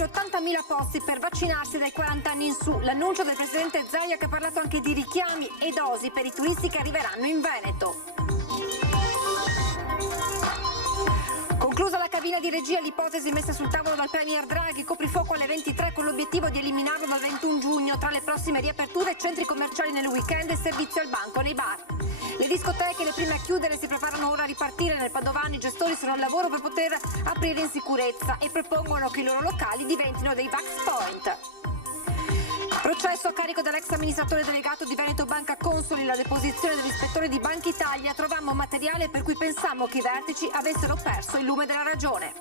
altri 80.000 posti per vaccinarsi dai 40 anni in su. L'annuncio del presidente Zaia, che ha parlato anche di richiami e dosi per i turisti che arriveranno in Veneto. Conclusa la cabina di regia, l'ipotesi messa sul tavolo dal premier Draghi, coprifuoco alle 23 con l'obiettivo di eliminarlo dal 21 giugno. Tra le prossime riaperture, centri commerciali nel weekend e servizio al banco nei bar. Le discoteche, le prime a chiudere, si preparano ora a ripartire. Nel Padovani i gestori sono al lavoro per poter aprire in sicurezza e propongono che i loro locali diventino dei Vax Point. Processo a carico dell'ex amministratore delegato di Veneto Banca Consoli, la deposizione dell'ispettore di Banca Italia. Trovammo materiale per cui pensammo che i vertici avessero perso il lume della ragione.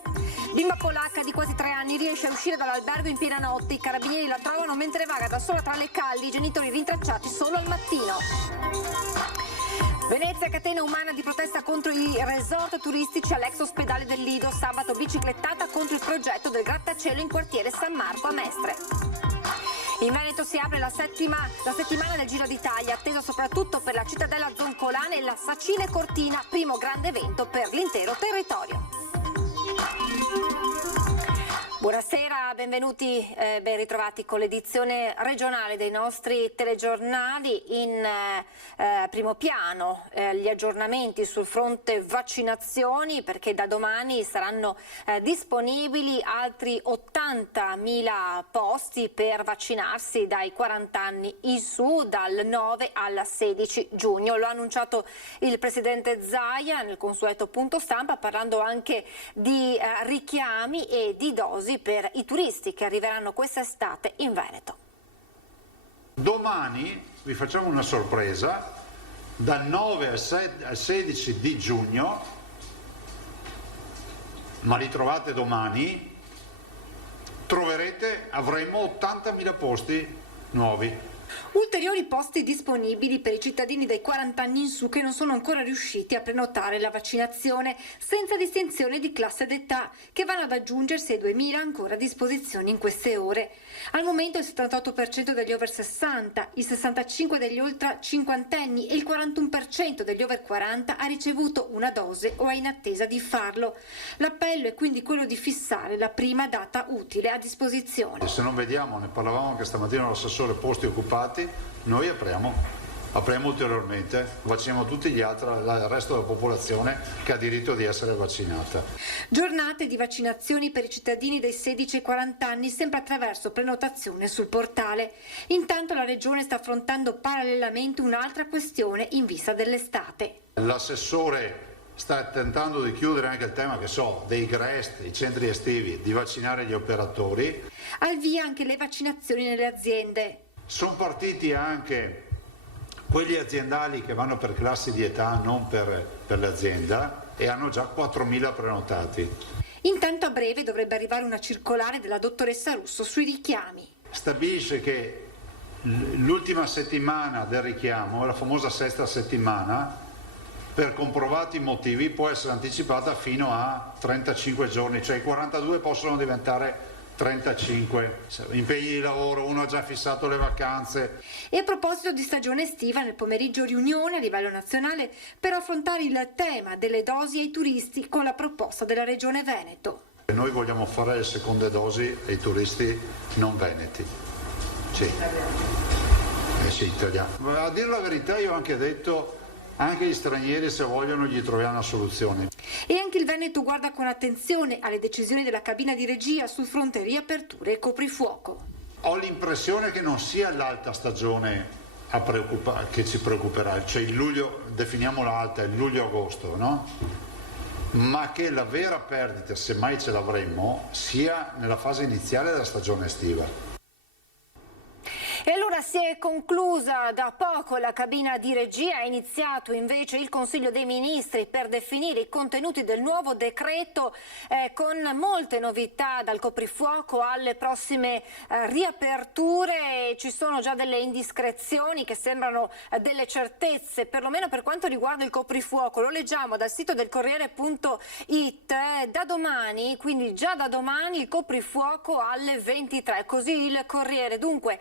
Bimba polacca di quasi 3 anni riesce a uscire dall'albergo in piena notte. I carabinieri la trovano mentre vaga da sola tra le calli, i genitori rintracciati solo al mattino. Venezia, catena umana di protesta contro i resort turistici all'ex ospedale del Lido. Sabato biciclettata contro il progetto del grattacielo in quartiere San Marco a Mestre. In Veneto si apre la settimana del Giro d'Italia, attesa soprattutto per la cittadella zoncolana e la Sacile Cortina, primo grande evento per l'intero territorio. Buonasera, benvenuti, ben ritrovati con l'edizione regionale dei nostri telegiornali. In primo piano gli aggiornamenti sul fronte vaccinazioni, perché da domani saranno disponibili altri 80.000 posti per vaccinarsi dai 40 anni in su dal 9 al 16 giugno. Lo ha annunciato il presidente Zaia nel consueto punto stampa, parlando anche di richiami e di dosi per i turisti che arriveranno quest'estate in Veneto. Domani vi facciamo una sorpresa, dal 9 al 16 di giugno, ma li trovate domani, avremo 80.000 posti nuovi. Ulteriori posti disponibili per i cittadini dai 40 anni in su che non sono ancora riusciti a prenotare la vaccinazione, senza distinzione di classe d'età, che vanno ad aggiungersi ai 2.000 ancora a disposizione in queste ore. Al momento il 78% degli over 60, il 65% degli ultra cinquantenni e il 41% degli over 40 ha ricevuto una dose o è in attesa di farlo. L'appello è quindi quello di fissare la prima data utile a disposizione. Se non vediamo, ne parlavamo anche stamattina all'assessore, posti occupati, noi apriamo ulteriormente, vacciniamo tutti gli altri, il resto della popolazione che ha diritto di essere vaccinata. Giornate di vaccinazioni per i cittadini dai 16 ai 40 anni, sempre attraverso prenotazione sul portale. Intanto la Regione sta affrontando parallelamente un'altra questione in vista dell'estate. L'assessore sta tentando di chiudere anche il tema, dei GREST, i centri estivi, di vaccinare gli operatori. Al via anche le vaccinazioni nelle aziende. Sono partiti anche quelli aziendali che vanno per classi di età, non per l'azienda, e hanno già 4.000 prenotati. Intanto a breve dovrebbe arrivare una circolare della dottoressa Russo sui richiami. Stabilisce che l'ultima settimana del richiamo, la famosa sesta settimana, per comprovati motivi può essere anticipata fino a 35 giorni, cioè i 42 possono diventare 35, impegni di lavoro, uno ha già fissato le vacanze. E a proposito di stagione estiva, nel pomeriggio riunione a livello nazionale per affrontare il tema delle dosi ai turisti con la proposta della Regione Veneto. Noi vogliamo fare le seconde dosi ai turisti non veneti. Sì, italiani. A dire la verità io ho anche detto, anche gli stranieri se vogliono gli troviamo una soluzione. E anche il Veneto guarda con attenzione alle decisioni della cabina di regia sul fronte riaperture e coprifuoco. Ho l'impressione che non sia l'alta stagione che ci preoccuperà, cioè il luglio, definiamola alta, il luglio-agosto, no? Ma che la vera perdita, se mai ce l'avremmo, sia nella fase iniziale della stagione estiva. E allora si è conclusa da poco la cabina di regia, è iniziato invece il Consiglio dei Ministri per definire i contenuti del nuovo decreto con molte novità, dal coprifuoco alle prossime riaperture. Ci sono già delle indiscrezioni che sembrano delle certezze, perlomeno per quanto riguarda il coprifuoco. Lo leggiamo dal sito del Corriere.it, da domani, quindi già da domani il coprifuoco alle 23, così il Corriere. Dunque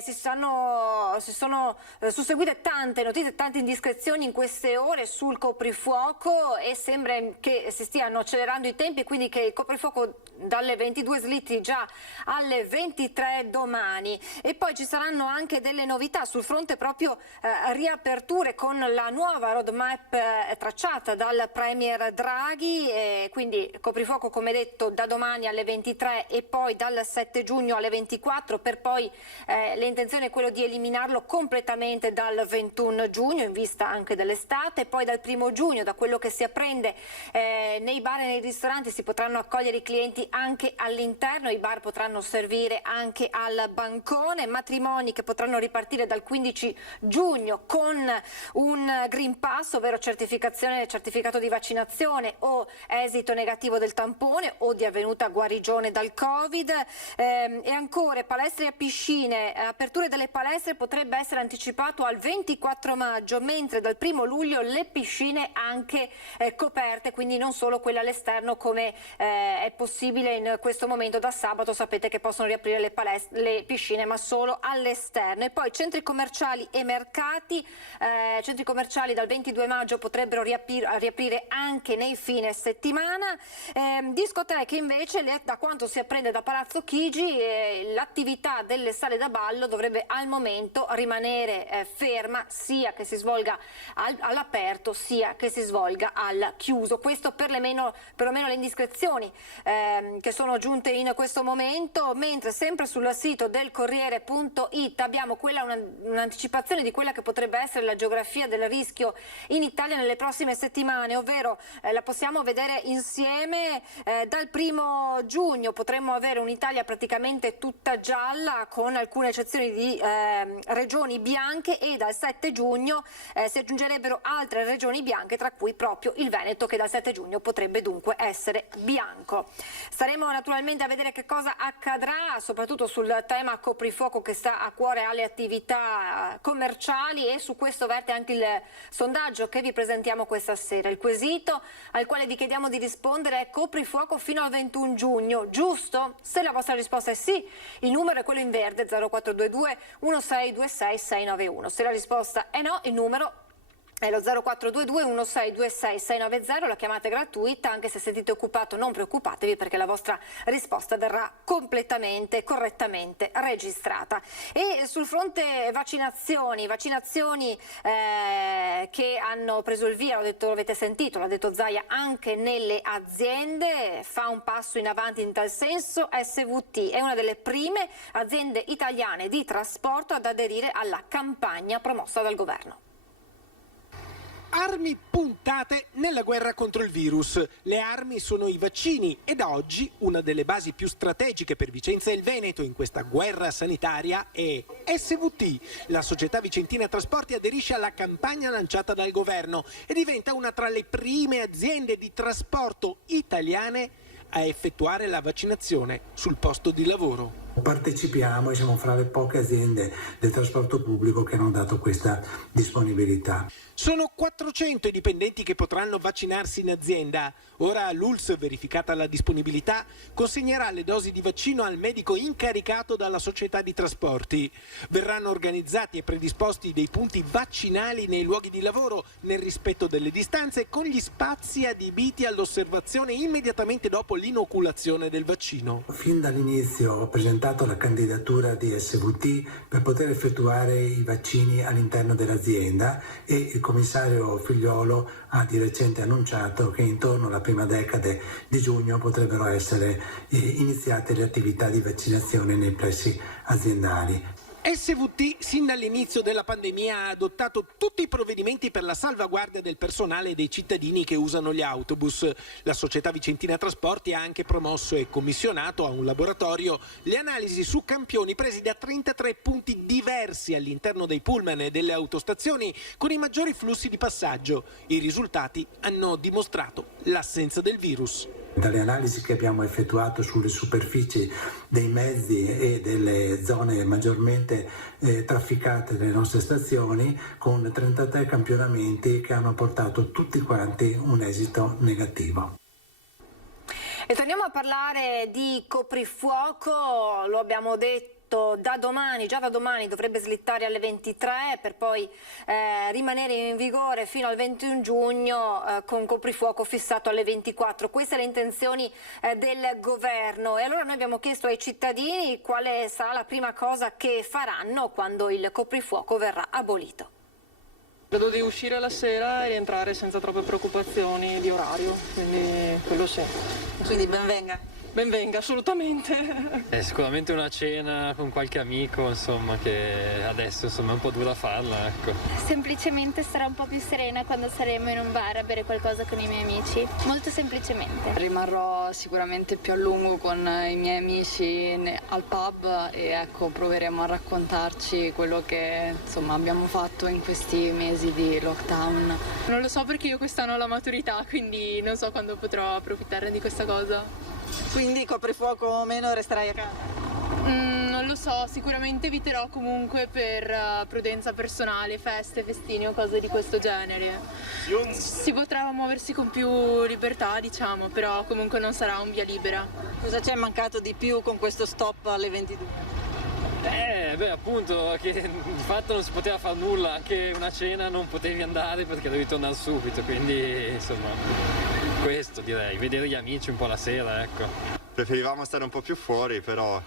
si sono susseguite tante notizie, tante indiscrezioni in queste ore sul coprifuoco e sembra che si stiano accelerando i tempi, quindi che il coprifuoco dalle 22 slitti già alle 23 domani. E poi ci saranno anche delle novità sul fronte proprio riaperture con la nuova roadmap tracciata dal Premier Draghi, quindi coprifuoco come detto da domani alle 23 e poi dal 7 giugno alle 24, per poi l'intenzione è quello di eliminarlo completamente dal 21 giugno in vista anche dell'estate. Poi dal 1 giugno, da quello che si apprende, nei bar e nei ristoranti si potranno accogliere i clienti anche all'interno, i bar potranno servire anche al bancone, matrimoni che potranno ripartire dal 15 giugno con un Green Pass, ovvero certificato di vaccinazione o esito negativo del tampone o di avvenuta guarigione dal Covid. E ancora palestre e piscine, aperture delle palestre potrebbe essere anticipato al 24 maggio, mentre dal 1 luglio le piscine anche coperte, quindi non solo quelle all'esterno come è possibile in questo momento. Da sabato sapete che possono riaprire le piscine, ma solo all'esterno. E poi centri commerciali e mercati, centri commerciali dal 22 maggio potrebbero riaprire anche nei fine settimana. Discoteche invece, da quanto si apprende da Palazzo Chigi, l'attività delle sale da ballo dovrebbe al momento rimanere ferma, sia che si svolga all'aperto sia che si svolga al chiuso. Questo perlomeno le indiscrezioni che sono giunte in questo momento, mentre sempre sul sito del Corriere.it abbiamo un'anticipazione di quella che potrebbe essere la geografia del rischio in Italia nelle prossime settimane, ovvero la possiamo vedere insieme. Dal 1 giugno potremmo avere un'Italia praticamente tutta gialla, con alcune eccezioni di regioni bianche, e dal 7 giugno si aggiungerebbero altre regioni bianche, tra cui proprio il Veneto, che dal 7 giugno potrebbe dunque essere bianco. Staremo naturalmente a vedere che cosa accadrà, soprattutto sul tema coprifuoco che sta a cuore alle attività commerciali, e su questo verte anche il sondaggio che vi presentiamo questa sera. Il quesito al quale vi chiediamo di rispondere è: coprifuoco fino al 21 giugno, giusto? Se la vostra risposta è sì, il numero è quello in verde, 0422 1626 691. Se la risposta è no, il numero è lo 0422 1626 690, la chiamata è gratuita. Anche se sentite occupato non preoccupatevi, perché la vostra risposta verrà completamente, correttamente registrata. E sul fronte vaccinazioni che hanno preso il via, lo avete sentito, l'ha detto Zaia, anche nelle aziende. Fa un passo in avanti in tal senso SVT, è una delle prime aziende italiane di trasporto ad aderire alla campagna promossa dal governo. Armi puntate nella guerra contro il virus. Le armi sono i vaccini, e da oggi una delle basi più strategiche per Vicenza e il Veneto in questa guerra sanitaria è SVT. La società vicentina trasporti aderisce alla campagna lanciata dal governo e diventa una tra le prime aziende di trasporto italiane a effettuare la vaccinazione sul posto di lavoro. Partecipiamo e siamo fra le poche aziende del trasporto pubblico che hanno dato questa disponibilità. Sono 400 i dipendenti che potranno vaccinarsi in azienda. Ora l'ULSS, verificata la disponibilità, consegnerà le dosi di vaccino al medico incaricato dalla società di trasporti. Verranno organizzati e predisposti dei punti vaccinali nei luoghi di lavoro, nel rispetto delle distanze, con gli spazi adibiti all'osservazione immediatamente dopo l'inoculazione del vaccino. Fin dall'inizio ho presentato la candidatura di SVT per poter effettuare i vaccini all'interno dell'azienda, e il commissario Figliuolo ha di recente annunciato che intorno alla prima decade di giugno potrebbero essere iniziate le attività di vaccinazione nei plessi aziendali. SVT sin dall'inizio della pandemia ha adottato tutti i provvedimenti per la salvaguardia del personale e dei cittadini che usano gli autobus. La società vicentina trasporti ha anche promosso e commissionato a un laboratorio le analisi su campioni presi da 33 punti diversi all'interno dei pullman e delle autostazioni con i maggiori flussi di passaggio. I risultati hanno dimostrato l'assenza del virus. Dalle analisi che abbiamo effettuato sulle superfici dei mezzi e delle zone maggiormente trafficate delle nostre stazioni, con 33 campionamenti che hanno portato tutti quanti un esito negativo. E torniamo a parlare di coprifuoco, lo abbiamo detto detto già da domani dovrebbe slittare alle 23 per poi rimanere in vigore fino al 21 giugno con coprifuoco fissato alle 24. Queste le intenzioni del governo, e allora noi abbiamo chiesto ai cittadini quale sarà la prima cosa che faranno quando il coprifuoco verrà abolito. Credo di uscire la sera e rientrare senza troppe preoccupazioni di orario, quindi quello sì. Quindi ben venga. Ben venga, assolutamente. Sicuramente una cena con qualche amico, insomma, che adesso insomma è un po' dura farla, ecco. Semplicemente starò un po' più serena quando saremo in un bar a bere qualcosa con i miei amici, molto semplicemente. Rimarrò sicuramente più a lungo con i miei amici al pub e ecco, proveremo a raccontarci quello che insomma abbiamo fatto in questi mesi di lockdown. Non lo so perché io quest'anno ho la maturità, quindi non so quando potrò approfittare di questa cosa. Quindi coprifuoco o meno resterai a casa? Non lo so, sicuramente eviterò comunque per prudenza personale, feste, festini o cose di questo genere. Si potrà muoversi con più libertà, diciamo, però comunque non sarà un via libera. Cosa ci è mancato di più con questo stop alle 22? Appunto che di fatto non si poteva fare nulla, anche una cena non potevi andare perché dovevi tornare subito, quindi insomma questo direi, vedere gli amici un po' la sera, ecco. Preferivamo stare un po' più fuori, però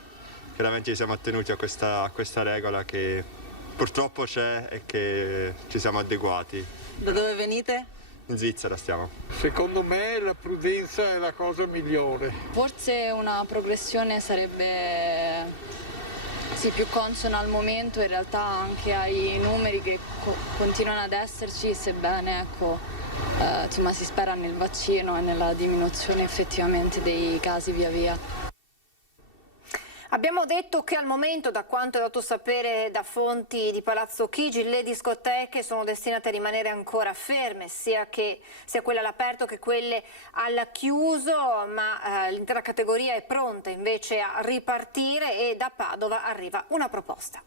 chiaramente ci siamo attenuti a questa regola che purtroppo c'è e che ci siamo adeguati. Da dove venite? In Svizzera stiamo. Secondo me la prudenza è la cosa migliore. Forse una progressione sarebbe più consona al momento, in realtà anche ai numeri che continuano ad esserci, sebbene ecco, insomma, si spera nel vaccino e nella diminuzione effettivamente dei casi via via. Abbiamo detto che al momento, da quanto è dato sapere da fonti di Palazzo Chigi, le discoteche sono destinate a rimanere ancora ferme, sia quelle all'aperto che quelle al chiuso, ma l'intera categoria è pronta invece a ripartire e da Padova arriva una proposta.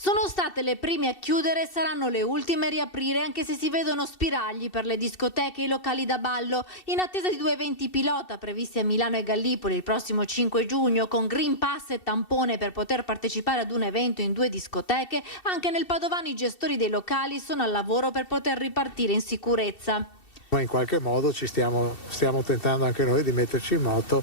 Sono state le prime a chiudere e saranno le ultime a riaprire, anche se si vedono spiragli per le discoteche e i locali da ballo, in attesa di 2 eventi pilota previsti a Milano e Gallipoli il prossimo 5 giugno, con Green Pass e tampone per poter partecipare ad un evento in 2 discoteche. Anche nel Padovano i gestori dei locali sono al lavoro per poter ripartire in sicurezza. Ma in qualche modo stiamo tentando anche noi di metterci in moto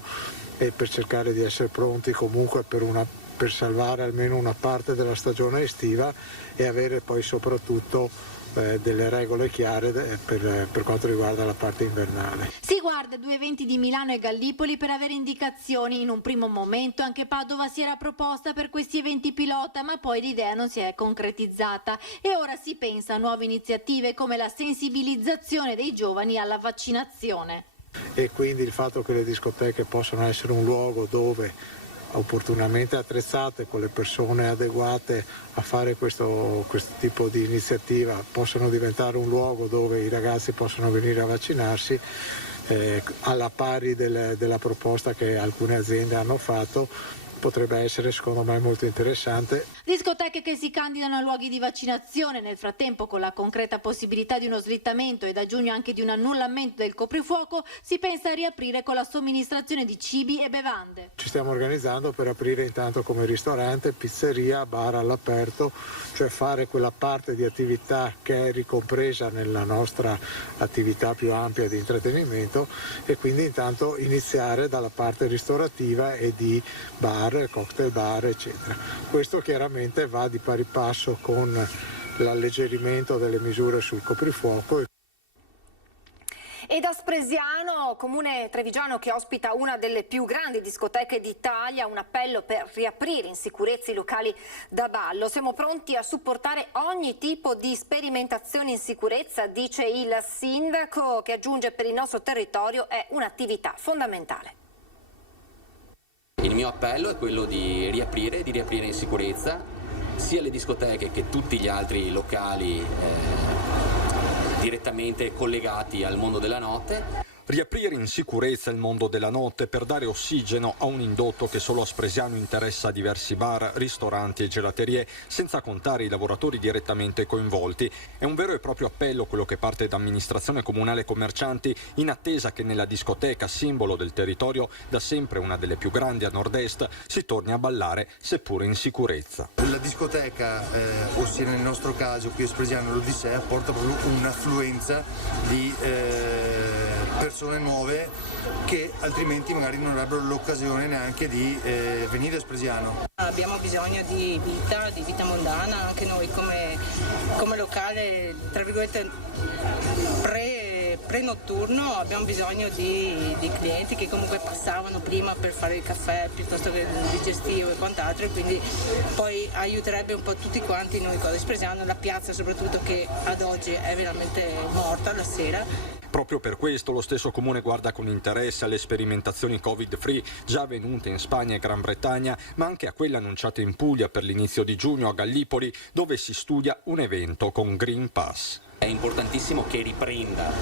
e per cercare di essere pronti comunque per salvare almeno una parte della stagione estiva e avere poi soprattutto delle regole chiare per quanto riguarda la parte invernale. Si guarda 2 eventi di Milano e Gallipoli per avere indicazioni. In un primo momento anche Padova si era proposta per questi eventi pilota, ma poi l'idea non si è concretizzata e ora si pensa a nuove iniziative come la sensibilizzazione dei giovani alla vaccinazione. E quindi il fatto che le discoteche possano essere un luogo dove opportunamente attrezzate con le persone adeguate a fare questo tipo di iniziativa possano diventare un luogo dove i ragazzi possono venire a vaccinarsi, alla pari della proposta che alcune aziende hanno fatto, potrebbe essere secondo me molto interessante. Discoteche che si candidano a luoghi di vaccinazione, nel frattempo con la concreta possibilità di uno slittamento e da giugno anche di un annullamento del coprifuoco, si pensa a riaprire con la somministrazione di cibi e bevande. Ci stiamo organizzando per aprire intanto come ristorante, pizzeria, bar all'aperto, cioè fare quella parte di attività che è ricompresa nella nostra attività più ampia di intrattenimento e quindi intanto iniziare dalla parte ristorativa e di bar, cocktail bar eccetera. Questo chiaramente va di pari passo con l'alleggerimento delle misure sul coprifuoco. E da Spresiano, comune trevigiano che ospita una delle più grandi discoteche d'Italia, un appello per riaprire in sicurezza i locali da ballo. Siamo pronti a supportare ogni tipo di sperimentazione in sicurezza, dice il sindaco, che aggiunge per il nostro territorio è un'attività fondamentale. Il mio appello è quello di riaprire in sicurezza sia le discoteche che tutti gli altri locali direttamente collegati al mondo della notte. Riaprire in sicurezza il mondo della notte per dare ossigeno a un indotto che solo a Spresiano interessa diversi bar, ristoranti e gelaterie, senza contare i lavoratori direttamente coinvolti. È un vero e proprio appello quello che parte da amministrazione comunale e commercianti, in attesa che nella discoteca, simbolo del territorio, da sempre una delle più grandi a nord-est, si torni a ballare, seppure in sicurezza. La discoteca, ossia nel nostro caso qui a Spresiano l'Odissea, porta proprio un'affluenza di persone nuove che altrimenti magari non avrebbero l'occasione neanche di venire a Spresiano. Abbiamo bisogno di vita mondana, anche noi come locale, tra virgolette, pre-notturno abbiamo bisogno di clienti che comunque passavano prima per fare il caffè piuttosto che il digestivo e quant'altro, e quindi poi aiuterebbe un po' tutti quanti noi qua di Spresiano, la piazza soprattutto, che ad oggi è veramente morta la sera. Proprio per questo lo stesso comune guarda con interesse alle sperimentazioni Covid-free già avvenute in Spagna e Gran Bretagna, ma anche a quelle annunciate in Puglia per l'inizio di giugno a Gallipoli, dove si studia un evento con Green Pass. È importantissimo che riprenda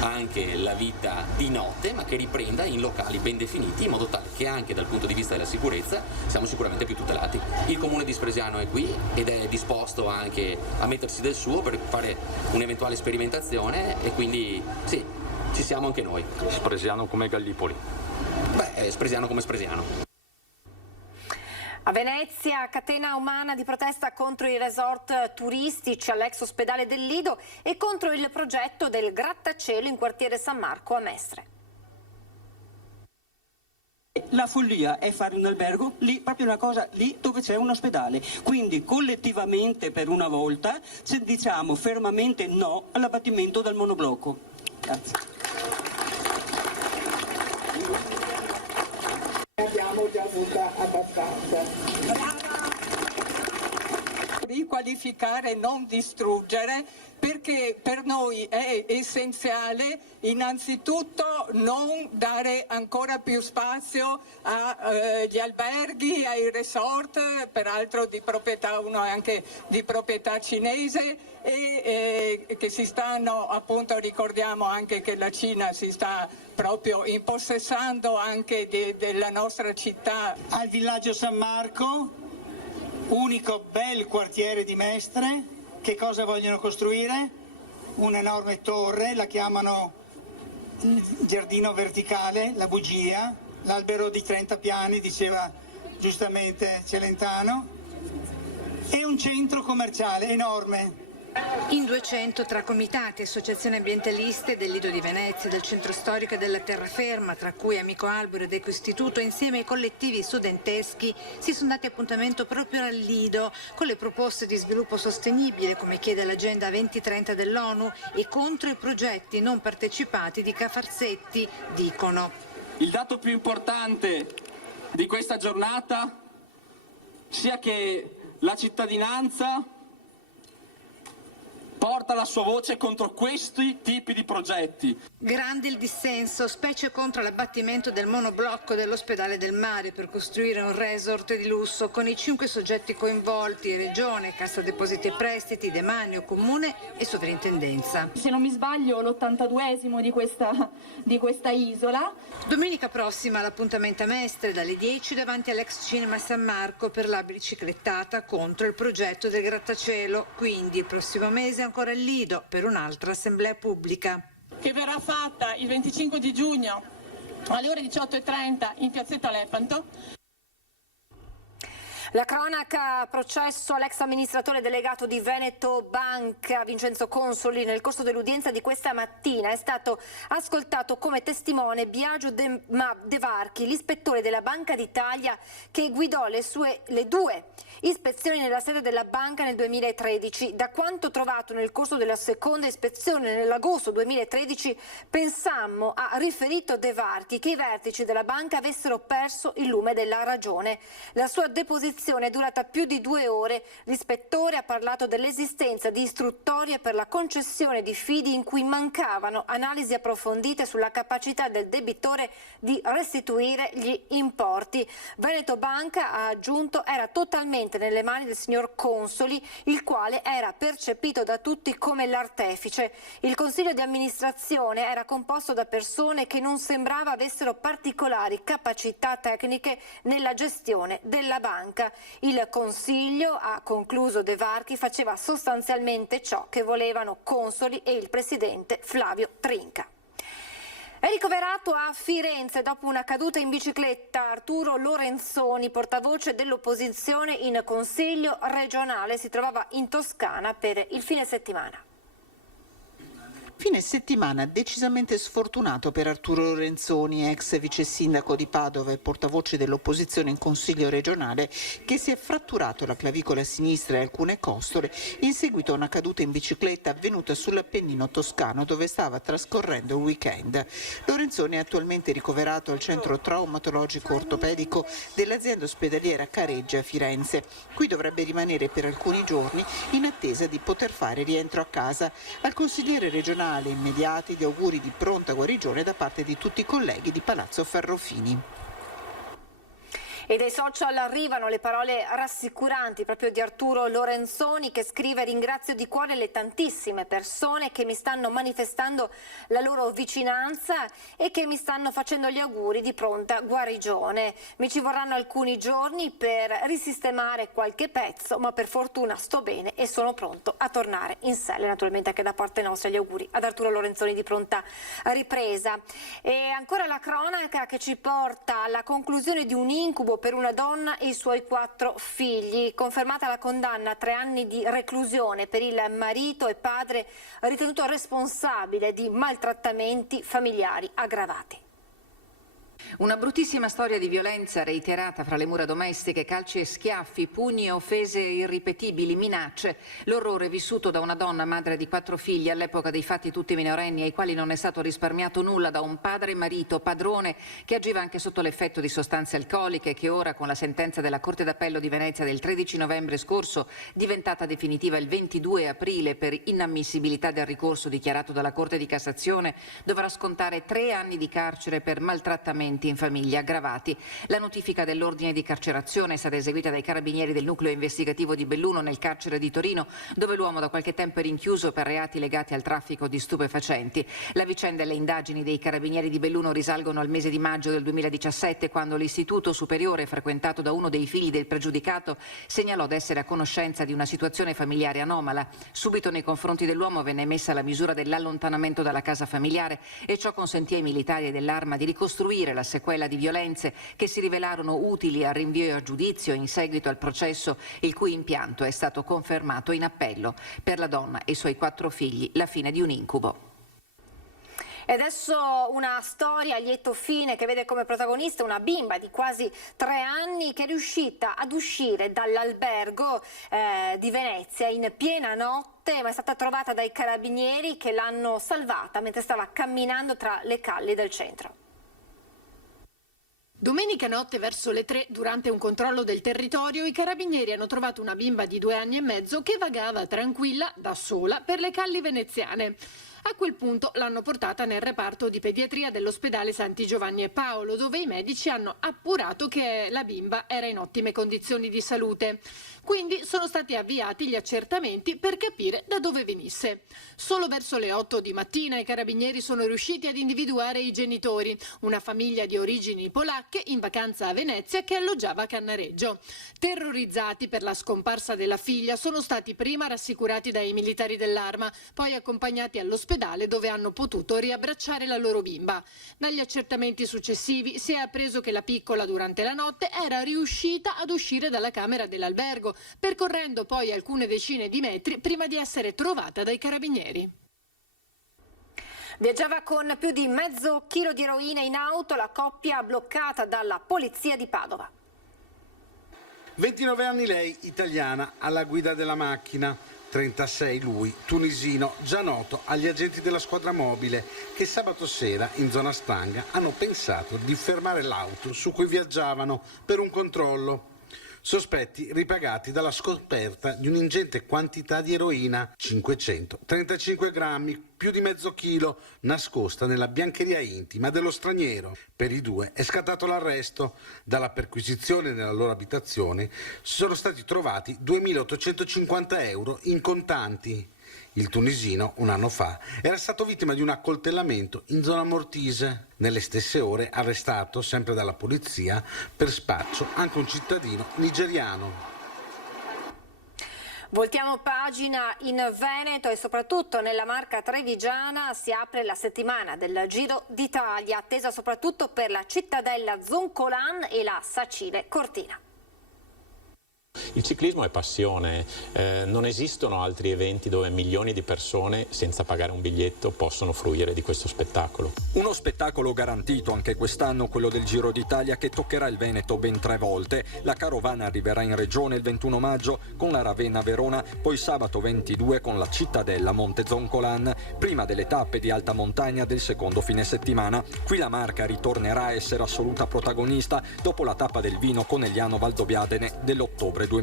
anche la vita di notte, ma che riprenda in locali ben definiti, in modo tale che anche dal punto di vista della sicurezza siamo sicuramente più tutelati. Il comune di Spresiano è qui ed è disposto anche a mettersi del suo per fare un'eventuale sperimentazione, e quindi sì, ci siamo anche noi. Spresiano come Gallipoli? Beh, Spresiano come Spresiano. A Venezia, catena umana di protesta contro i resort turistici all'ex ospedale del Lido e contro il progetto del grattacielo in quartiere San Marco a Mestre. La follia è fare un albergo lì, proprio una cosa lì dove c'è un ospedale. Quindi collettivamente, per una volta, diciamo fermamente no all'abbattimento del monoblocco. Grazie. Abbiamo già avuta abbastanza. Riqualificare, non distruggere, perché per noi è essenziale innanzitutto non dare ancora più spazio agli alberghi, ai resort, peraltro di proprietà, uno è anche di proprietà cinese, e che si stanno, appunto, ricordiamo anche che la Cina si sta proprio impossessando anche della nostra città. Al villaggio San Marco, unico bel quartiere di Mestre, che cosa vogliono costruire? Un'enorme torre, la chiamano giardino verticale, la bugia, l'albero di 30 piani, diceva giustamente Celentano, e un centro commerciale enorme. In 200 tra comitati e associazioni ambientaliste del Lido di Venezia, del centro storico e della terraferma, tra cui Amico Albero ed Eco Istituto, insieme ai collettivi studenteschi, si sono dati appuntamento proprio al Lido con le proposte di sviluppo sostenibile, come chiede l'Agenda 2030 dell'ONU, e contro i progetti non partecipati di Cafarzetti, dicono. Il dato più importante di questa giornata sia che la cittadinanza porta la sua voce contro questi tipi di progetti. Grande il dissenso, specie contro l'abbattimento del monoblocco dell'ospedale del Mare per costruire un resort di lusso con i 5 soggetti coinvolti: Regione, Cassa Depositi e Prestiti, Demanio, Comune e Sovrintendenza. Se non mi sbaglio l'82esimo di questa isola. Domenica prossima l'appuntamento a Mestre dalle 10 davanti all'ex cinema San Marco per la biciclettata contro il progetto del grattacielo. Quindi il prossimo mese ancora il Lido per un'altra assemblea pubblica. Che verrà fatta il 25 di giugno alle ore 18:30 in piazzetta Lepanto. La cronaca, processo all'ex amministratore delegato di Veneto Banca, Vincenzo Consoli. Nel corso dell'udienza di questa mattina è stato ascoltato come testimone Biagio De Varchi, l'ispettore della Banca d'Italia che guidò le due ispezioni nella sede della banca nel 2013. Da quanto trovato nel corso della seconda ispezione nell'agosto 2013, pensammo, ha riferito De Varchi, che i vertici della banca avessero perso il lume della ragione. La sua deposizione è durata più di 2 ore. L'ispettore ha parlato dell'esistenza di istruttorie per la concessione di fidi in cui mancavano analisi approfondite sulla capacità del debitore di restituire gli importi. Veneto Banca, ha aggiunto, era totalmente direttamente nelle mani del signor Consoli, il quale era percepito da tutti come l'artefice. Il consiglio di amministrazione era composto da persone che non sembrava avessero particolari capacità tecniche nella gestione della banca. Il consiglio, ha concluso De Varchi, faceva sostanzialmente ciò che volevano Consoli e il presidente Flavio Trinca. È ricoverato a Firenze dopo una caduta in bicicletta Arturo Lorenzoni, portavoce dell'opposizione in Consiglio regionale. Si trovava in Toscana per il fine settimana. Fine settimana decisamente sfortunato per Arturo Lorenzoni, ex vice sindaco di Padova e portavoce dell'opposizione in Consiglio regionale, che si è fratturato la clavicola sinistra e alcune costole in seguito a una caduta in bicicletta avvenuta sull'Appennino toscano, dove stava trascorrendo il weekend. Lorenzoni è attualmente ricoverato al centro traumatologico ortopedico dell'azienda ospedaliera Careggia a Firenze. Qui dovrebbe rimanere per alcuni giorni in attesa di poter fare rientro a casa. Al consigliere regionale immediati gli auguri di pronta guarigione da parte di tutti i colleghi di Palazzo Ferrofini. E dai social arrivano le parole rassicuranti proprio di Arturo Lorenzoni, che scrive: ringrazio di cuore le tantissime persone che mi stanno manifestando la loro vicinanza e che mi stanno facendo gli auguri di pronta guarigione. Mi ci vorranno alcuni giorni per risistemare qualche pezzo, ma per fortuna sto bene e sono pronto a tornare in sella. Naturalmente anche da parte nostra gli auguri ad Arturo Lorenzoni di pronta ripresa. E ancora la cronaca che ci porta alla conclusione di un incubo per una donna e i suoi 4 figli. Confermata la condanna a 3 anni di reclusione per il marito e padre ritenuto responsabile di maltrattamenti familiari aggravati. Una bruttissima storia di violenza reiterata fra le mura domestiche, calci e schiaffi, pugni e offese irripetibili, minacce. L'orrore vissuto da una donna madre di 4 figli, all'epoca dei fatti tutti minorenni, ai quali non è stato risparmiato nulla, da un padre e marito padrone che agiva anche sotto l'effetto di sostanze alcoliche e che ora, con la sentenza della Corte d'Appello di Venezia del 13 novembre scorso, diventata definitiva il 22 aprile per inammissibilità del ricorso dichiarato dalla Corte di Cassazione, dovrà scontare 3 anni di carcere per maltrattamenti in famiglia aggravati. La notifica dell'ordine di carcerazione è stata eseguita dai carabinieri del nucleo investigativo di Belluno nel carcere di Torino, dove l'uomo da qualche tempo è rinchiuso per reati legati al traffico di stupefacenti. La vicenda e le indagini dei carabinieri di Belluno risalgono al mese di maggio del 2017, quando l'istituto superiore frequentato da uno dei figli del pregiudicato segnalò d'essere a conoscenza di una situazione familiare anomala. Subito nei confronti dell'uomo venne emessa la misura dell'allontanamento dalla casa familiare e ciò consentì ai militari dell'Arma di ricostruire la sequela di violenze che si rivelarono utili al rinvio a giudizio in seguito al processo, il cui impianto è stato confermato in appello. Per la donna e i suoi 4 figli la fine di un incubo. E adesso una storia a lieto fine che vede come protagonista una bimba di quasi 3 anni che è riuscita ad uscire dall'albergo di Venezia in piena notte, ma è stata trovata dai carabinieri che l'hanno salvata mentre stava camminando tra le calli del centro. Domenica notte verso le 3, durante un controllo del territorio, i carabinieri hanno trovato una bimba di 2 anni e mezzo che vagava tranquilla, da sola, per le calli veneziane. A quel punto l'hanno portata nel reparto di pediatria dell'ospedale Santi Giovanni e Paolo, dove i medici hanno appurato che la bimba era in ottime condizioni di salute. Quindi sono stati avviati gli accertamenti per capire da dove venisse. Solo verso le 8 di mattina i carabinieri sono riusciti ad individuare i genitori, una famiglia di origini polacche in vacanza a Venezia che alloggiava a Cannareggio. Terrorizzati per la scomparsa della figlia, sono stati prima rassicurati dai militari dell'Arma, poi accompagnati all'ospedale dove hanno potuto riabbracciare la loro bimba. Dagli accertamenti successivi si è appreso che la piccola durante la notte era riuscita ad uscire dalla camera dell'albergo, percorrendo poi alcune decine di metri prima di essere trovata dai carabinieri. Viaggiava con più di mezzo chilo di eroina in auto, la coppia bloccata dalla polizia di Padova. 29 anni lei, italiana, alla guida della macchina. 36 lui, tunisino, già noto agli agenti della squadra mobile, che sabato sera in zona Stanga hanno pensato di fermare l'auto su cui viaggiavano per un controllo. Sospetti ripagati dalla scoperta di un'ingente quantità di eroina, 535 grammi, più di mezzo chilo, nascosta nella biancheria intima dello straniero. Per i due è scattato l'arresto. Dalla perquisizione nella loro abitazione sono stati trovati 2.850 euro in contanti. Il tunisino, un anno fa, era stato vittima di un accoltellamento in zona Mortise. Nelle stesse ore arrestato, sempre dalla polizia, per spaccio anche un cittadino nigeriano. Voltiamo pagina. In Veneto e soprattutto nella Marca trevigiana si apre la settimana del Giro d'Italia, attesa soprattutto per la Cittadella Zoncolan e la Sacile Cortina. Il ciclismo è passione, non esistono altri eventi dove milioni di persone senza pagare un biglietto possono fruire di questo spettacolo. Uno spettacolo garantito anche quest'anno, quello del Giro d'Italia, che toccherà il Veneto ben 3 volte. La carovana arriverà in regione il 21 maggio con la Ravenna-Verona, poi sabato 22 con la Cittadella Monte-Zoncolan, prima delle tappe di alta montagna del secondo fine settimana. Qui la Marca ritornerà a essere assoluta protagonista dopo la tappa del Vino Conegliano-Valdobbiadene dell'ottobre 2020.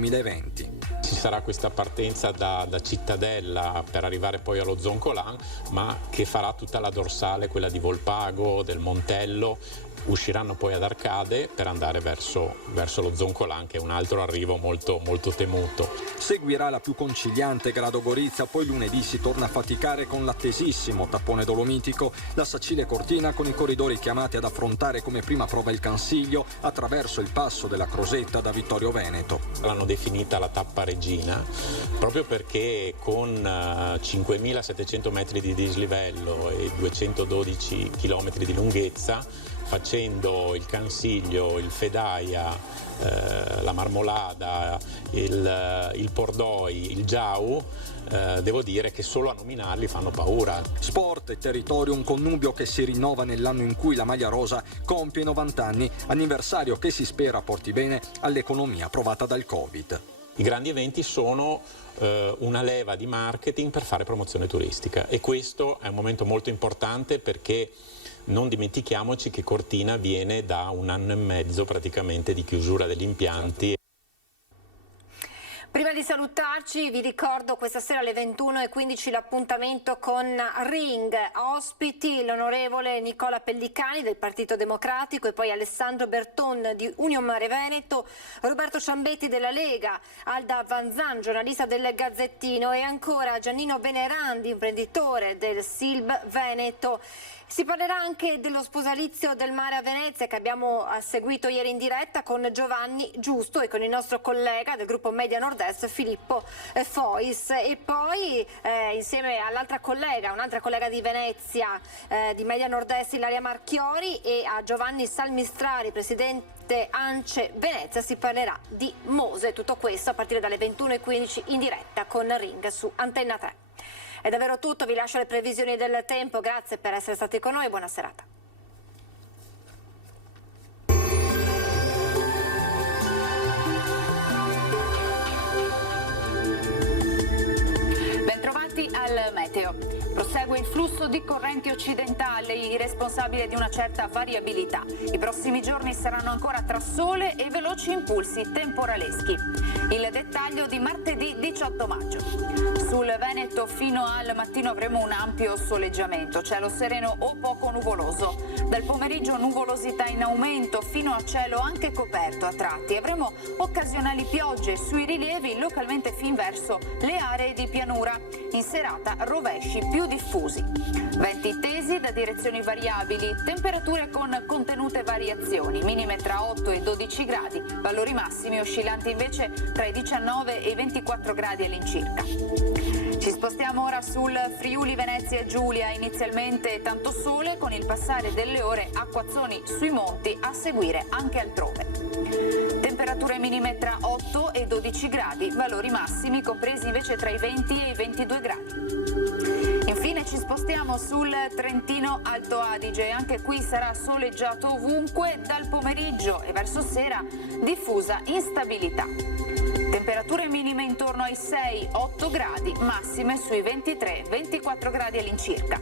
Ci sarà questa partenza da Cittadella per arrivare poi allo Zoncolan, ma che farà tutta la dorsale, quella di Volpago, del Montello. Usciranno poi ad Arcade per andare verso lo Zoncolan, che è un altro arrivo molto, molto temuto. Seguirà la più conciliante Grado Gorizia, poi lunedì si torna a faticare con l'attesissimo tappone dolomitico, la Sacile Cortina con i corridori chiamati ad affrontare come prima prova il Cansiglio attraverso il passo della Crosetta da Vittorio Veneto. L'hanno definita la tappa regina proprio perché con 5.700 metri di dislivello e 212 km di lunghezza, facendo il Cansiglio, il Fedaia, la Marmolada, il Pordoi, il Giau, devo dire che solo a nominarli fanno paura. Sport e territorio, un connubio che si rinnova nell'anno in cui la maglia rosa compie 90 anni, anniversario che si spera porti bene all'economia provata dal Covid. I grandi eventi sono una leva di marketing per fare promozione turistica, e questo è un momento molto importante perché non dimentichiamoci che Cortina viene da 1 anno e mezzo praticamente di chiusura degli impianti. Prima di salutarci vi ricordo questa sera alle 21:15 l'appuntamento con Ring, ospiti l'onorevole Nicola Pellicani del Partito Democratico e poi Alessandro Berton di Union Mare Veneto, Roberto Ciambetti della Lega, Alda Vanzan, giornalista del Gazzettino, e ancora Giannino Venerandi, imprenditore del Silb Veneto. Si parlerà anche dello sposalizio del mare a Venezia che abbiamo seguito ieri in diretta con Giovanni Giusto e con il nostro collega del gruppo Media Nord-Est Filippo Fois, e poi insieme all'altra collega, un'altra collega di Venezia di Media Nord-Est, Ilaria Marchiori, e a Giovanni Salmistrari, presidente ANCE Venezia, si parlerà di Mose. Tutto questo a partire dalle 21:15 in diretta con Ring su Antenna 3. È davvero tutto, vi lascio le previsioni del tempo, grazie per essere stati con noi e buona serata. Bentrovati al meteo. Prosegue il flusso di correnti occidentali, responsabile di una certa variabilità. I prossimi giorni saranno ancora tra sole e veloci impulsi temporaleschi. Il dettaglio di martedì 18 maggio. Sul Veneto fino al mattino avremo un ampio soleggiamento, cielo sereno o poco nuvoloso. Dal pomeriggio nuvolosità in aumento fino a cielo anche coperto a tratti. Avremo occasionali piogge sui rilievi, localmente fin verso le aree di pianura. In serata rovesci più diffusi. Venti tesi da direzioni variabili, temperature con contenute variazioni, minime tra 8 e 12 gradi, valori massimi oscillanti invece tra i 19 e i 24 gradi all'incirca. Ci spostiamo ora sul Friuli Venezia e Giulia, inizialmente tanto sole, con il passare delle ore acquazzoni sui monti, a seguire anche altrove. Temperature minime tra 8 e 12 gradi, valori massimi compresi invece tra i 20 e i 22 gradi. Infine ci spostiamo sul Trentino Alto Adige, anche qui sarà soleggiato ovunque, dal pomeriggio e verso sera diffusa instabilità. Temperature minime intorno ai 6-8 gradi, massime sui 23-24 gradi all'incirca.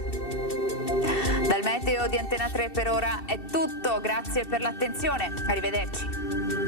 Dal meteo di Antenna 3 per ora è tutto, grazie per l'attenzione, arrivederci.